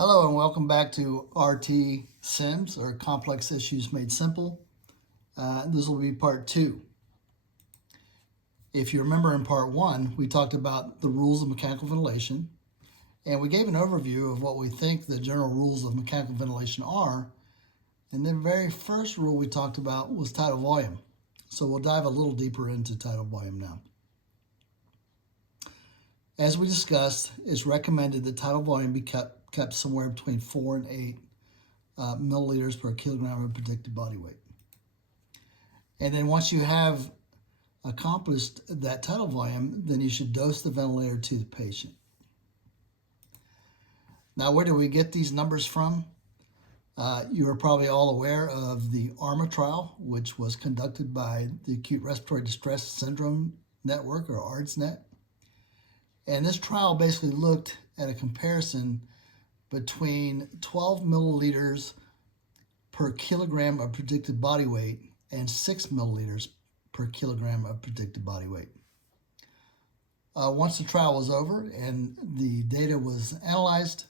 Hello and welcome back to RT CIMS, or Complex Issues Made Simple. This will be part 2. If you remember in part 1, we talked about the rules of mechanical ventilation, and we gave an overview of what we think the general rules of mechanical ventilation are. And the very first rule we talked about was tidal volume. So we'll dive a little deeper into tidal volume now. As we discussed, it's recommended that tidal volume be kept somewhere between 4 and 8 milliliters per kilogram of predicted body weight. And then once you have accomplished that tidal volume, then you should dose the ventilator to the patient. Now, where do we get these numbers from? You are probably all aware of the ARMA trial, which was conducted by the Acute Respiratory Distress Syndrome Network, or ARDSNet. And this trial basically looked at a comparison between 12 milliliters per kilogram of predicted body weight and 6 milliliters per kilogram of predicted body weight. Once the trial was over and the data was analyzed,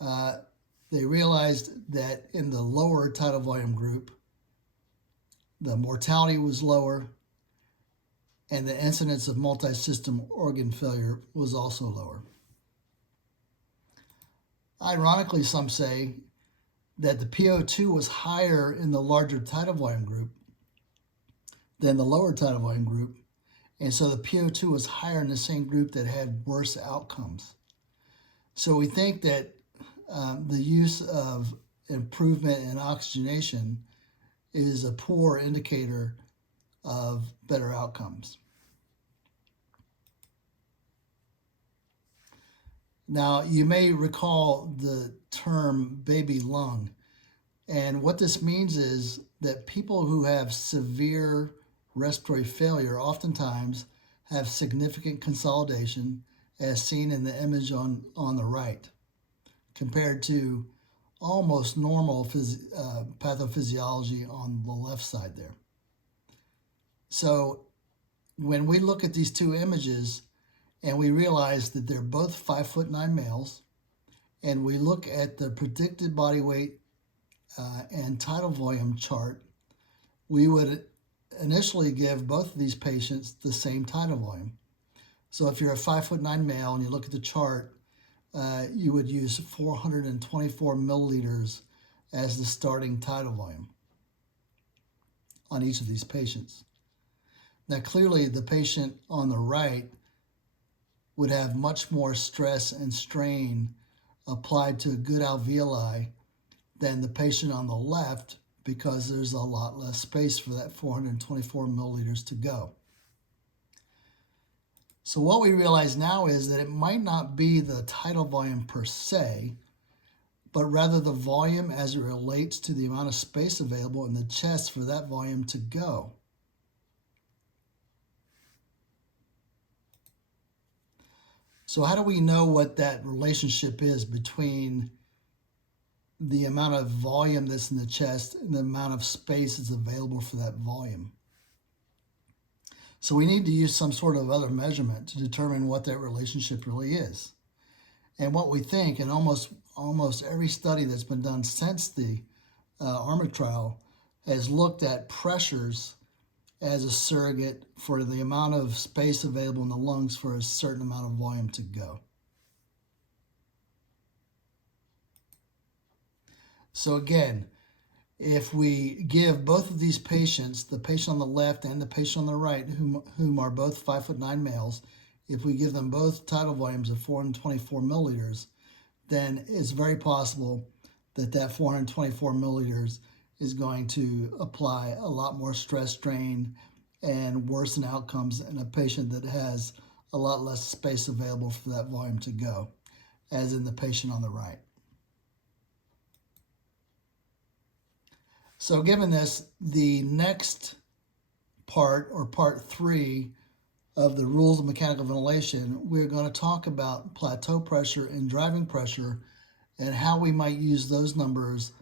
they realized that in the lower tidal volume group, the mortality was lower and the incidence of multi-system organ failure was also lower. Ironically, some say that the PO2 was higher in the larger tidal volume group than the lower tidal volume group, and so the PO2 was higher in the same group that had worse outcomes. So we think that the use of improvement in oxygenation is a poor indicator of better outcomes. Now, you may recall the term baby lung, and what this means is that people who have severe respiratory failure oftentimes have significant consolidation, as seen in the image on the right, compared to almost normal pathophysiology on the left side there. So when we look at these two images and we realize that they're both 5'9" males, and we look at the predicted body weight and tidal volume chart, we would initially give both of these patients the same tidal volume. So if you're a 5'9" male and you look at the chart, you would use 424 milliliters as the starting tidal volume on each of these patients. Now, clearly, the patient on the right would have much more stress and strain applied to good alveoli than the patient on the left, because there's a lot less space for that 424 milliliters to go. So what we realize now is that it might not be the tidal volume per se, but rather the volume as it relates to the amount of space available in the chest for that volume to go. So how do we know what that relationship is between the amount of volume that's in the chest and the amount of space that's available for that volume? So we need to use some sort of other measurement to determine what that relationship really is. And what we think, and almost every study that's been done since the ARMA trial has looked at pressures as a surrogate for the amount of space available in the lungs for a certain amount of volume to go. So again, if we give both of these patients, the patient on the left and the patient on the right, whom are both 5'9" males, if we give them both tidal volumes of 424 milliliters, then it's very possible that that 424 milliliters is going to apply a lot more stress strain and worsen outcomes in a patient that has a lot less space available for that volume to go, as in the patient on the right. So given this, the next part, or part 3 of the rules of mechanical ventilation, we're going to talk about plateau pressure and driving pressure and how we might use those numbers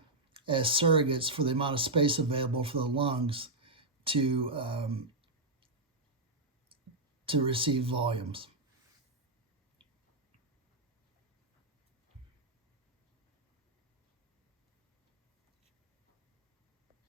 as surrogates for the amount of space available for the lungs to receive volumes.